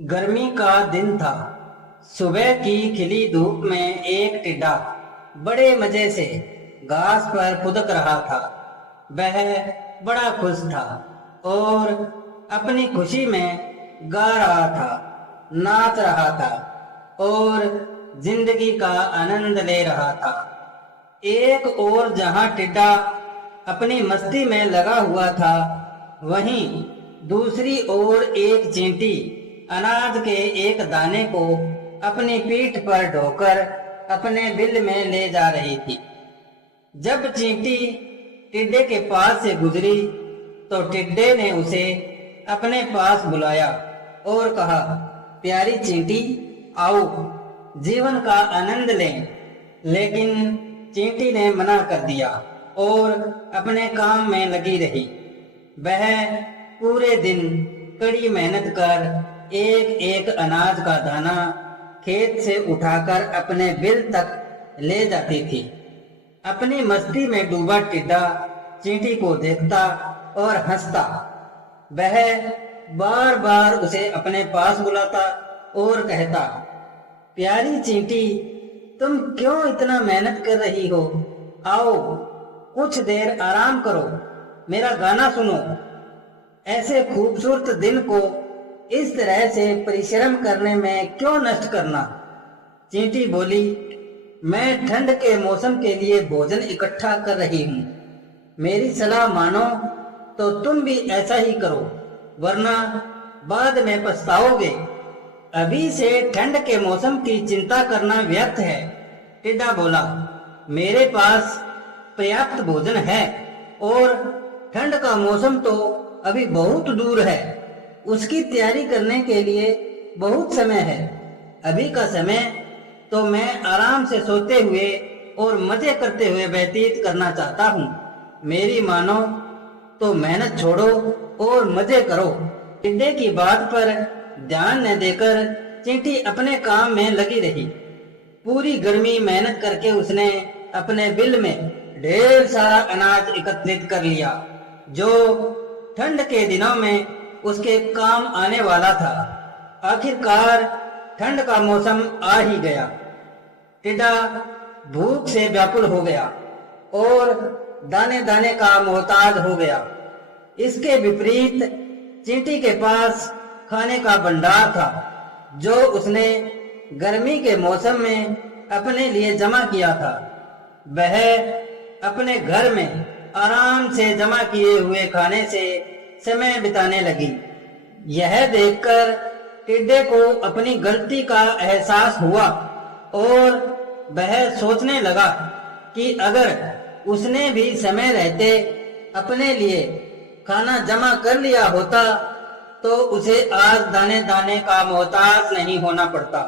गर्मी का दिन था। सुबह की खिली धूप में एक टिड्डा बड़े मजे से घास पर फुदक रहा था। वह बड़ा खुश था और अपनी खुशी में गा रहा था, नाच रहा था और जिंदगी का आनंद ले रहा था। एक और जहां टिड्डा अपनी मस्ती में लगा हुआ था, वहीं दूसरी ओर एक चींटी अनाज के एक दाने को अपनी पीठ पर ढोकर अपने बिल में ले जा रही थी। जब चींटी टिड्डे के पास से गुजरी तो टिड्डे ने उसे अपने पास बुलाया और कहा, प्यारी चींटी, आओ जीवन का आनंद लें। लेकिन चींटी ने मना कर दिया और अपने काम में लगी रही। वह पूरे दिन कड़ी मेहनत कर एक एक अनाज का दाना खेत से उठाकर अपने बिल तक ले जाती थी। अपनी मस्ती में डूबा टिड्डा चींटी को देखता और हंसता। वह बार बार उसे अपने पास बुलाता और कहता, प्यारी चींटी, तुम क्यों इतना मेहनत कर रही हो? आओ कुछ देर आराम करो, मेरा गाना सुनो। ऐसे खूबसूरत दिन को इस तरह से परिश्रम करने में क्यों नष्ट करना? चींटी बोली, मैं ठंड के मौसम के लिए भोजन इकट्ठा कर रही हूँ। मेरी सलाह मानो तो तुम भी ऐसा ही करो, वरना बाद में पछताओगे। अभी से ठंड के मौसम की चिंता करना व्यर्थ है। टिड्डा बोला, मेरे पास पर्याप्त भोजन है और ठंड का मौसम तो अभी बहुत दूर है। उसकी तैयारी करने के लिए बहुत समय है। अभी का समय तो मैं आराम से सोते हुए और मजे करते हुए व्यतीत करना चाहता हूँ। मेरी मानो तो मेहनत छोड़ो और मजे करो। टिड्डे की बात पर ध्यान न देकर चींटी अपने काम में लगी रही। पूरी गर्मी मेहनत करके उसने अपने बिल में ढेर सारा अनाज एकत्रित कर लिया, जो ठंड के दिनों में उसके काम आने वाला था। आखिरकार ठंड का मौसम आ ही गया। टिड्डा भूख से व्याकुल हो गया और दाने दाने का मोहताज हो गया। इसके विपरीत चींटी के पास खाने का भंडार था, जो उसने गर्मी के मौसम में अपने लिए जमा किया था। वह अपने घर में आराम से जमा किए हुए खाने से समय बिताने लगी। यह देखकर टिड्डे को अपनी गलती का एहसास हुआ और वह सोचने लगा कि अगर उसने भी समय रहते अपने लिए खाना जमा कर लिया होता तो उसे आज दाने दाने का मोहताज नहीं होना पड़ता।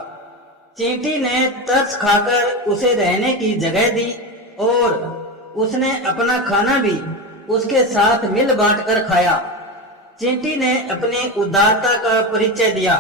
चींटी ने तरस खाकर उसे रहने की जगह दी और उसने अपना खाना भी उसके साथ मिल बांट कर खाया। चींटी ने अपनी उदारता का परिचय दिया